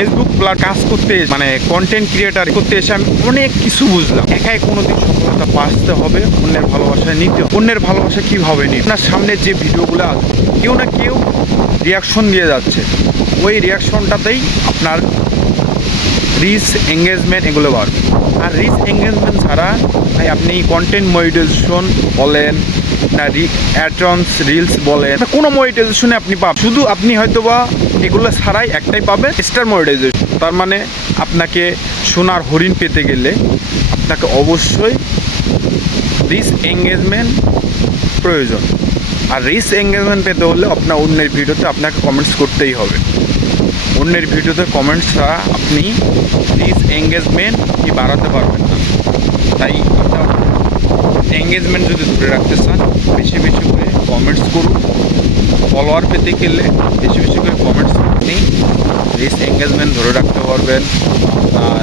Facebook কাজ করতে মানে কন্টেন্ট ক্রিয়েটার করতে এসে আমি অনেক কিছু বুঝলাম। একাই কোনোদিন সফলতা পাসতে হবে, অন্যের ভালোবাসায় নিতে, অন্যের ভালোবাসা কীভাবে নিতে। আপনার সামনে যে ভিডিওগুলো আছে কেউ না কেউ রিয়াকশন দিয়ে যাচ্ছে, ওই রিয়াকশনটাতেই আপনার রিচ এঙ্গেজমেন্ট এগুলো বাড়বে। আর রিচ এঙ্গেজমেন্ট ছাড়া ভাই আপনি কন্টেন্ট মনিটাইজেশন বলেন না, অ্যাডস রিলস বলেন, কোনো মনিটাইজেশনে আপনি পাবেন, শুধু আপনি হয়তোবা এগুলো ছাড়াই একটাই পাবেন, স্টার মনিটাইজেশন। তার মানে আপনাকে সোনার হরিণ পেতে গেলে আপনাকে অবশ্যই রিচ এঙ্গেজমেন্ট প্রয়োজন। আর রিচ এঙ্গেজমেন্ট পেতে হলে আপনার অন্যের ভিডিওতে আপনাকে কমেন্টস করতেই হবে। অন্যের ভিডিওতে কমেন্টস ছাড়া আপনি রিচ এঙ্গেজমেন্ট কি বাড়াতে পারবেন না। তাই এঙ্গেজমেন্ট যদি ধরে রাখতে চান, বেশি বেশি করে কমেন্টস করুন। ফলোয়ার পেতে গেলে বেশি বেশি করে কমেন্টস আপনি রিচ এঙ্গেজমেন্ট ধরে রাখতে পারবেন। আর